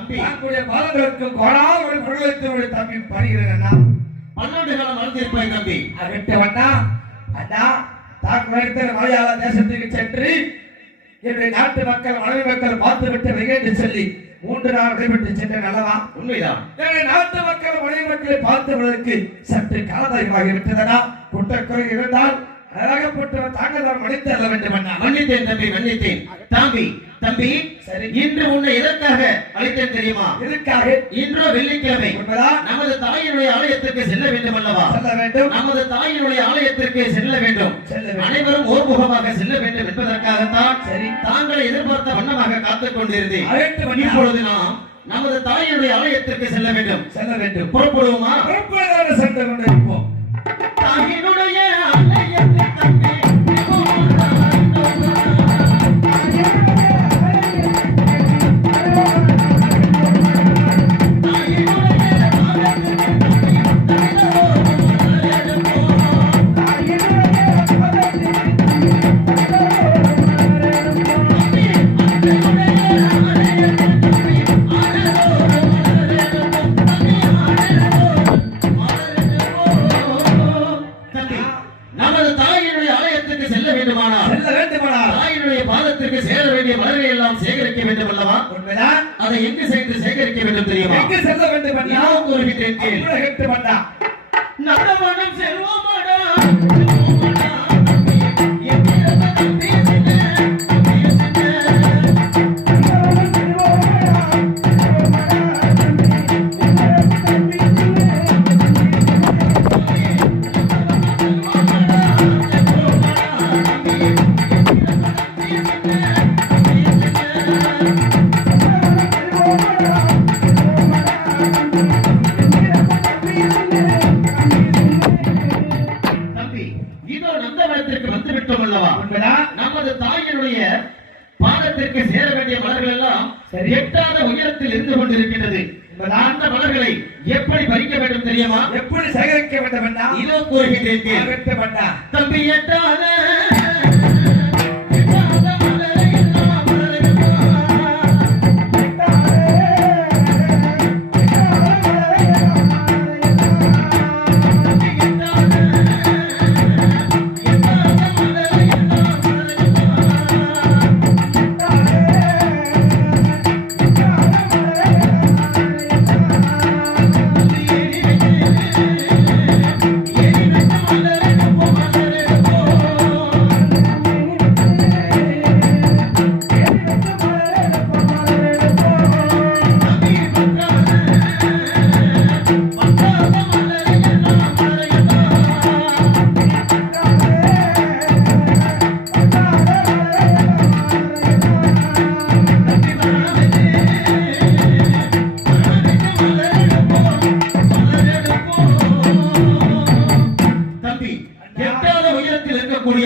தம்பி தன்னுடைய பாதங்களுக்கு கோடாவது குரலைத்து தம்பி பணிகிறேன்னா 12 காலம் வளர்ந்திருப்பாய் தம்பி. அகட்டவண்ணா அண்ணா தாக்குவரத்தில் மலையாள தேசத்துக்கு சென்று என்னுடைய நாட்டு மக்கள் மனைவி மக்கள் பார்த்துவிட்டு வெகு சொல்லி 3 நாள் விடைபெற்று சென்ற நல்லவா? உண்மைதான். என்னுடைய நாட்டு மக்கள் மனைவி மக்களை பார்த்துவதற்கு சற்று காலதாயமாகி விட்டதனா? குற்றக்குறை இருந்தால் அழகப்பட்டவர் தாங்கள் தான் மன்னித்து அல்ல வேண்டும் அண்ணா. மன்னித்தேன் தம்பி, மன்னித்தேன். தம்பி சரி, இன்று உன்னை எதற்காக அழைத்தேன் தெரியுமா? எதற்காக? இன்றோ வெள்ளிக்கிழமை நமது தாயினுடைய ஆலயத்திற்கு செல்ல வேண்டும் அல்லவா? செல்ல வேண்டும். நமது தாயினுடைய ஆலயத்திற்கு செல்ல வேண்டும். அனைவரும் ஓர்முகமாக செல்ல வேண்டும் என்பதற்காகத்தான் சரி தாங்களை எதிர்பார்த்த வண்ணமாக காத்துக் கொண்டிருந்தேன். இப்பொழுது நாம் நமது தாயினுடைய ஆலயத்திற்கு செல்ல வேண்டும். செல்ல வேண்டும். புறப்படுவோமா? புறப்படுவதாக சென்று கொண்டிருப்போம். தாயினுடைய ஆலயத்திற்கு தம்பி சேர வேண்டிய மலர்களை எல்லாம் சேகரிக்க வேண்டும் அல்லவா? அதை எங்கு சென்று சேகரிக்க வேண்டும் தெரியுமா? எங்கு செல்ல வேண்டும்? கூறுகிறேன். நந்தவனம் செல்வோமாடா. நமது தாயினுடைய பாதத்திற்கு சேர வேண்டிய மலர்கள் எல்லாம் எட்டாத உயரத்தில் இருந்து கொண்டிருக்கின்றது. அந்த மலர்களை எப்படி பறிக்க வேண்டும் தெரியுமா? எப்படி சேகரிக்க வேண்டும்? இதோ கூறுகிறேன் தம்பி. எட்டாத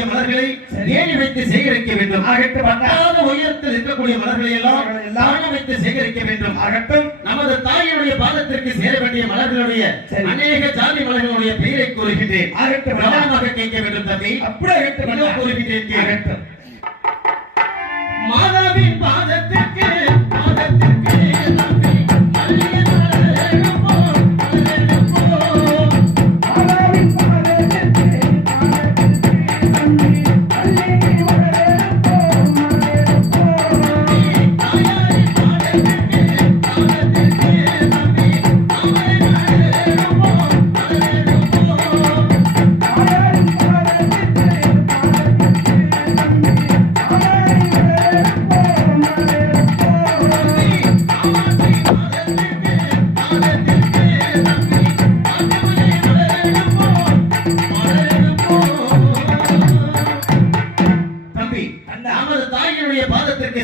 மலர்களை ஏறி வைத்து சேகரிக்க வேண்டும். உயரத்தில் இருக்கக்கூடிய மலர்களை எல்லாம் வைத்து சேகரிக்க வேண்டும். நமது தாயினுடைய பாதத்திற்கு சேர வேண்டிய மலர்களுடைய அநேக ஜாதி மலர்களுடைய பெயரை கூறுகின்றேன். கவனமாக கேட்க வேண்டும் தம்பி. அப்படியே கூறுகின்றேன். மாதாவின் பாதத்திற்கு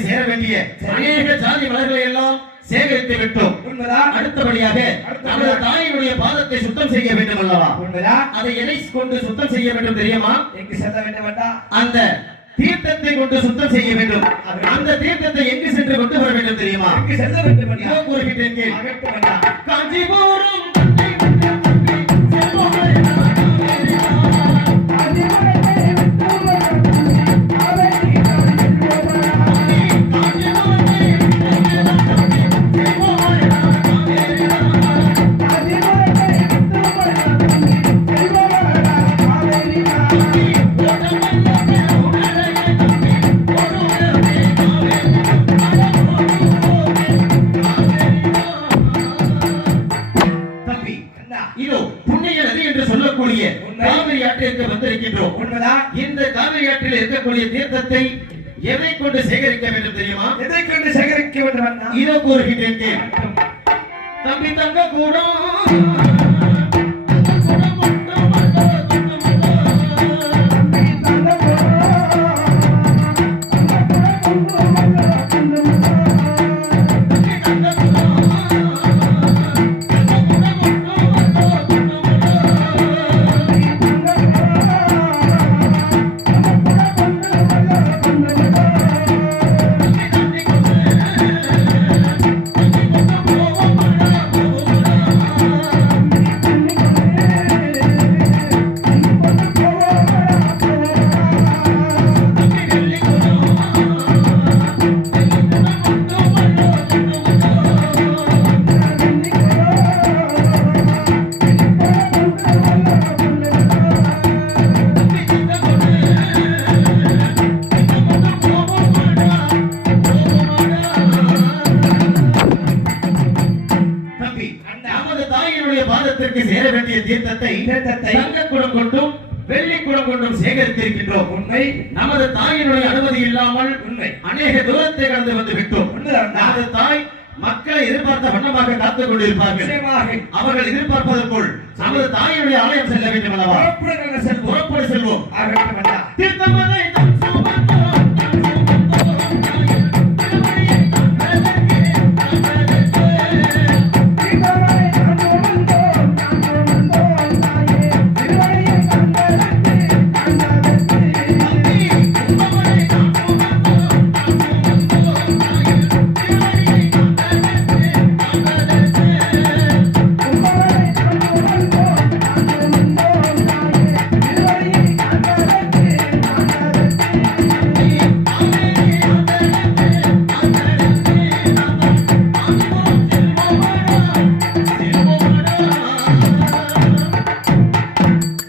சேர வேண்டிய அநேக ஜாதி மலர்களை எல்லாம் சேகரித்து விட்டோம். அடுத்தபடியாக நமது தாயினுடைய பாதத்தை சுத்தம் செய்ய வேண்டும் அல்லவா? அதை எதை கொண்டு சுத்தம் செய்ய வேண்டும் தெரியுமா? எங்கு செல்ல வேண்டும்? அந்த தீர்த்தத்தை கொண்டு சுத்தம் செய்ய வேண்டும். அந்த தீர்த்தத்தை எங்கு சென்று கொண்டு வர வேண்டும் தெரியுமா? எங்கு செல்ல வேண்டும்? கூறுகின்றேன். காஞ்சிபுரம் Oh வந்திருக்கின்றோம். உண்மைதான். இந்த காவிரி ஆற்றில் இருக்கக்கூடிய தீர்த்தத்தை எதை கொண்டு சேகரிக்க வேண்டும் தெரியுமா? எதை கொண்டு சேகரிக்க வேண்டும் அண்ணா? இதோ கூறுகின்றேன் கேள். தம்பி தங்க கூடம் தம்பி நமது தாயினுடைய பாதத்திற்கு சேர வேண்டிய தீர்த்தத்தை தங்க குடம் கொண்டும் வெள்ளி குடம் கொண்டும் சேகரித்திருக்கின்றோம். உண்மை. நமது தாயினுடைய அனுமதி இல்லாமல் உண்மை. அநேக தூரத்தை கடந்து வந்து விட்டோம். உண்மைதான். நமது தாய் மக்களை எதிர்பார்த்த வண்ணமாக காத்துக் கொண்டிருப்பார்கள். நிச்சயமாக. அவர்கள் எதிர்பார்ப்பதற்குள் நமது தாயினுடைய ஆலயம் செல்ல வேண்டும் அல்லவா? புறப்படுங்கள் செல்வோம். புறப்பட செல்வோம். ஆகட்டும் அண்ணா. தீர்த்தமதை தம் சுமந்தோம்.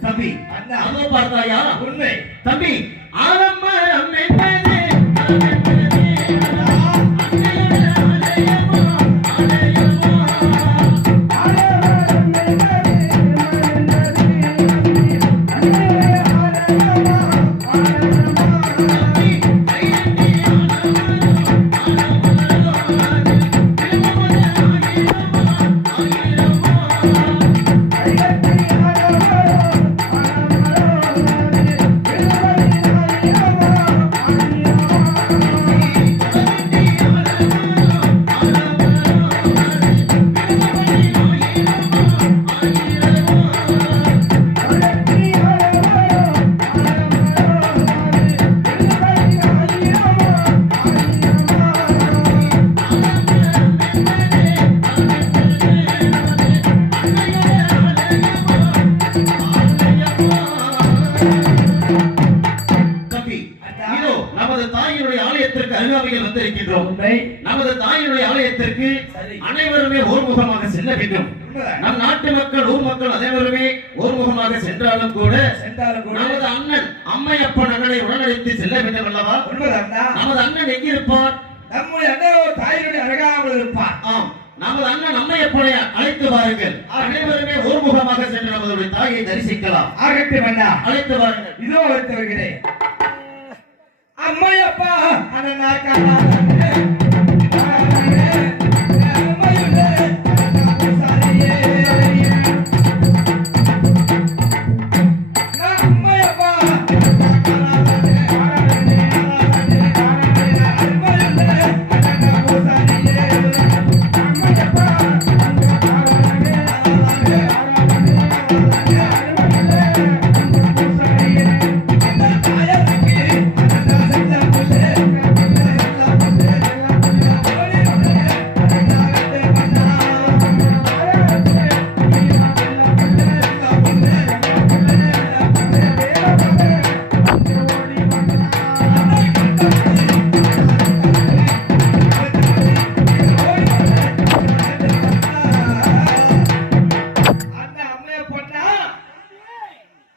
தம்பி அதோ பார்த்தாயா? உண்மை. தம்பி ஆரம்பம் என்பது தம்பி இதோ நமது தாயினுடைய ஆலயத்திற்கு அருகாமையில் வந்திருக்கின்றோம். உண்மை. நமது தாயினுடைய ஆலயத்திற்கு சரி. அனைவருமே ஓர்முகமாக செல்ல வேண்டும். உண்மைதான். நம் நாட்டு மக்கள் ஊர் மக்கள் அனைவருமே ஓர்முகமாக சென்றாலும் கூட சென்றாலும் கூட நமது அண்ணன் அம்மையப்பன் அண்ணனை உடனடித்து செல்ல வேண்டும் அல்லவா? உண்மைதான் அண்ணா. நமது அண்ணன் எங்கிருப்பார்? நம்முடைய அண்ணன் தாயினுடைய அழகாமல் இருப்பார். ஆம், நமது அண்ணன் அம்மையப்பனை அழைத்து வாருங்கள். அனைவருமே ஓர்முகமாக சென்று நமது தாயை தரிசிக்கலாம். ஆகட்டும் அண்ணா. அழைத்து வாருங்கள். இதோ அழைத்து வருகிறேன். அம்மையப்பா அண்ணா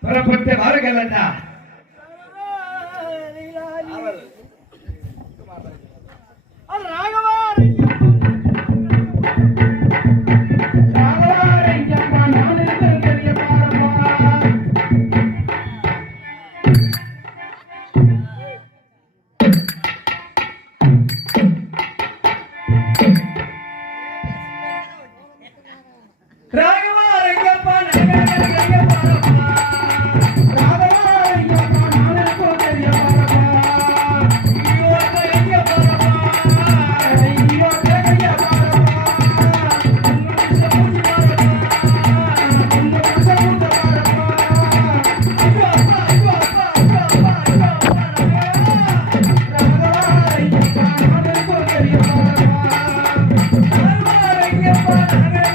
புறப்பட்டு வாருங்கள் அண்ணா. ஐயப்பா நாகரே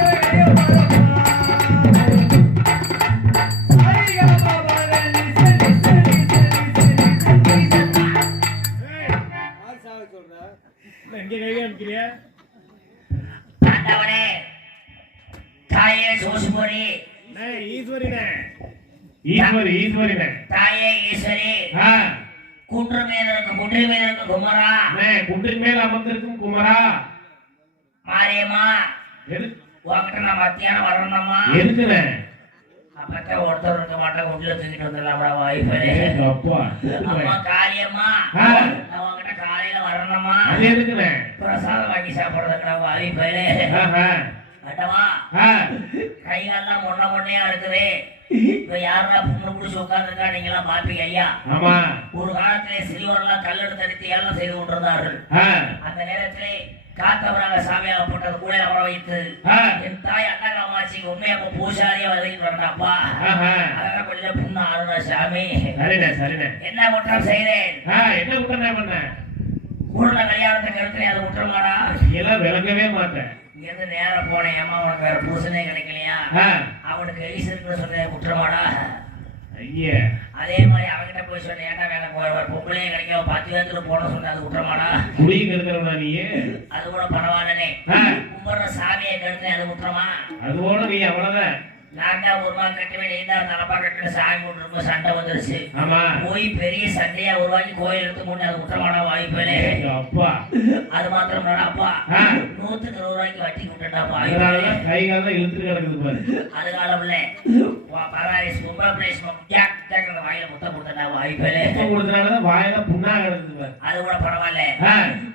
ஆண்டவனே தாயே சோசுமரி தாயே ஈஸ்வரி குன்று மேல இருக்க குமரா குன்றின் மேல் அமர்ந்திருக்கும் குமரா மாரியம்மா உங்ககிட்ட நான் மத்தியானம் வரணும்மா எதுக்குண்ணே அப்பதான் ஒருத்தர் இருக்க மாட்டேன் உள்ள தூக்கிட்டு வந்துடலாம்டா வாய்ப்பே அப்பா அம்மா காளியம்மா நான் உங்ககிட்ட காலையில வரணும்மா அது எதுக்குண்ணே பிரசாதம் வாங்கி சாப்பிடுறதுக்கா வாய்ப்பே அட்டவா கை காலெல்லாம் முன்னையா இருக்குது இப்ப யாரா புண்ணு பிடிச்சி உட்கார்ந்துருக்கா நீங்க எல்லாம் பாப்பீங்க ஐயா ஆமா ஒரு காலத்திலே சிறுவர்லாம் கல்லெடுத்து அடித்து எல்லாம் செய்து கொண்டிருந்தார்கள் அந்த நேரத்திலே காத்தவராக சாமியாக போட்டது கூட அமர வைத்து என் தாய் அண்ணா காமாட்சிக்கு உண்மை அப்ப பூசாரியா வருகின்றப்பா அதெல்லாம் கொஞ்சம் புண்ணு ஆளுநா சாமி சரிண்ணே என்ன குற்றம் செய்தேன் என்ன குற்றம் பண்ண பூர்ண கல்யாணத்தை கருத்துல அது குற்றமாடா எல்லாம் விளங்கவே மாட்டேன் இங்கிருந்து நேரம் போனேன் அம்மா உனக்கு வேற புருஷனே கிடைக்கலையா அவனுக்கு எலிசு இருக்குன்னு சொன்ன குற்றமாடா ஐயா அதே மாதிரி அவன்கிட்ட போய் சொன்ன ஏன்டா வேலை பொம்பளையே கிடைக்க 10 பேர்த்துல போன சொன்ன அது குற்றமாடா குடிங்க இருக்கிறவனா நீ அது கூட பரவாயில்லனே கும்பிடுற சாமியை கருத்து அது குற்றமா அதுவோட நீ அவ்வளவுதான் நான் தான் ஒரு நாள் கட்டுவேன் நீ தான் தலப்பா கட்டுன சாமி கும்பிட்டு சண்டை வந்துருச்சு ஆமா போய் பெரிய சண்டையா உருவாக்கி கோயில் எடுத்து முன்னே அது குற்றமாடா வாய்ப்பே அப்பா அது மாத்திரம் அப்பா 100க்கு 100 ரூபாய்க்கு வட்டி விட்டுட்டாப்பா கை காலம் இழுத்து கிடக்குது பாரு அது காலம் இல்ல பரவாயில்ல பொம்பளை பிளேஸ் வாயில முத்தம் கொடுத்தா வாய்ப்பே கொடுத்தனாலதான் வாயில புண்ணா கிடக்குது பாரு அது கூட பரவாயில்ல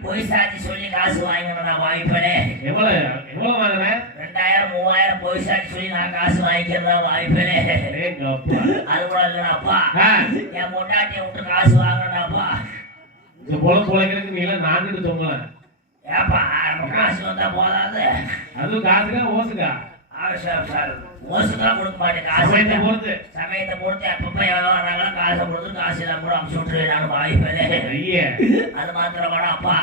போய் சாட்சி சொல்லி காசு வாங்கினா வாய்ப்பே எவ்வளவு வாங்குறேன் 2000 3000 போய் சாட்சி சொல்லி நான் காசு வாங்கிக்கிறதா வாய்ப்பே அது கூட இல்லைனாப்பா என் பொண்டாட்டியை விட்டு காசு வாங்கினாப்பா இந்த பொழைக்கிறதுக்கு நீ எல்லாம் நான்கிட்டு தொங்கலாம் ஏப்பா காசு வந்தா போதாது அதுவும் காசுக்கா ஓசுக்கா ஓசுக்கெல்லாம் கொடுக்க மாட்டேன் காசு சமயத்தை பொறுத்து அப்பப்ப எவ்வளவு வர்றாங்களோ காசை கொடுத்து காசு எல்லாம் கூட அமுச்சு விட்டுருவேன் நானும் வாய்ப்பே அது மாத்திரம் கூட அப்பா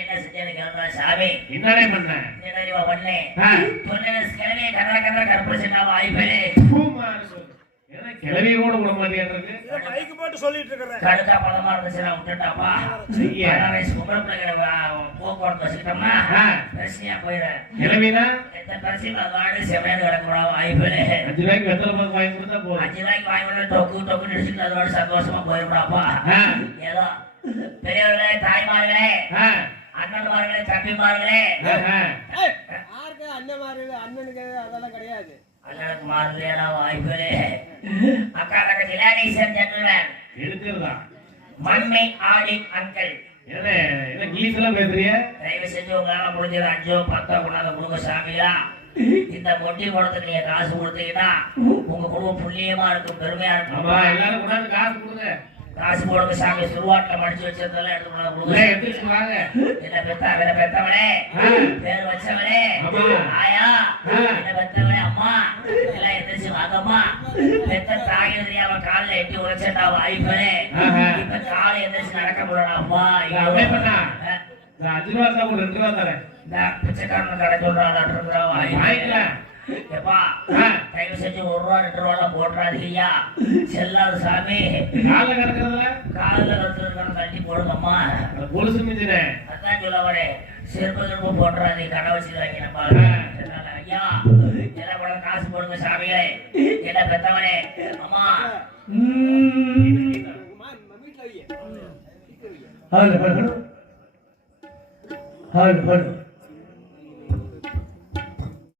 என்ன செஞ்சேன்னு கேட்கறா சாமி என்னடே பண்ண என்ன பண்ணேன் கிழமையை கதற கதற கற்பழிச்சுட்டா வாய்ப்பே கிளவிய கூட விட மாட்டேங்கிறது கடுக்கா பதமா இருந்துச்சுன்னா விட்டுட்டாப்பா பொம்பளை பிள்ளைங்க போக்குவரத்து வச்சுக்கிட்டோம்னா பிரச்சனையா போயிடும் கிளவினா எந்த பிரச்சனையும் அது வாடு செமையான கிடக்கூடா வாய்ப்பு 5 ரூபாய்க்கு வெத்தலை பாக்கு வாங்கி கொடுத்தா போதும் 5 ரூபாய்க்கு வாங்கி கொடுத்தா டொக்கு அடிச்சுட்டு அதோட சந்தோஷமா போயிடும்டாப்பா ஏதோ பெரியவர்களே தாய்மார்களே அண்ணன்மார்களே தம்பிமார்களே அண்ணனுக்கு அதெல்லாம் கிடையாது அண்ணனுக்கு மாறலையா வாய்ப்புகளே அக்கா தங்கச்சி ladies and gentleman எடுத்துறதா mummy Aadi uncle என்ன இங்கிலீஷ் எல்லாம் பேசுறிய தயவு செஞ்சு உங்களால முடிஞ்சது 5 10 கொண்டாந்து கொடுங்க சாமியா இந்த மொட்டி குளத்துக்கு நீங்க காசு கொடுத்தீங்கன்னா உங்க குடும்பம் புண்ணியமா இருக்கும் பெருமையா இருக்கும் ஆமா எல்லாரும் கொண்டாந்து காசு கொடுங்க காசு போடுங்க சாமி சுருவாட்டில மடிச்சு வச்சிருந்தெல்லாம் எடுத்து வாங்க என்ன பெத்தவளே பேர் வச்சவளே ஆயா என்ன பெத்தவளே அம்மா எல்லாம் எந்திரிச்சு வாங்கம்மா பெத்த தாய் தெரியாம காலில் எட்டி உழைச்சா வாய்ப்பே இப்ப காலை எந்திரிச்சு நடக்க முடியல அம்மா பண்ணா 5 ரூபா தான் 2 ரூபா தரேன் இந்த பிச்சைக்காரன் கடை சொல்றாங்க வாங்கிக்கலாம் எப்பா தயவு செஞ்சு 1 ரூபா 2 ரூபா போட்டுறாதீங்கய்யா செல்லாத சாமி கால கிடக்குறதுல தட்டி போடுங்கம்மா கொலுசு மிஞ்சினே அதான் சொல்ல வரேன் செருப்பு போட்டுறாதீங்க கடை வச்சுக்கிறாங்க நம்ம ஐயா எல்லாம் கூட காசு போடுங்க சாமியே என்ன பெத்தவனே அம்மா ஹலோ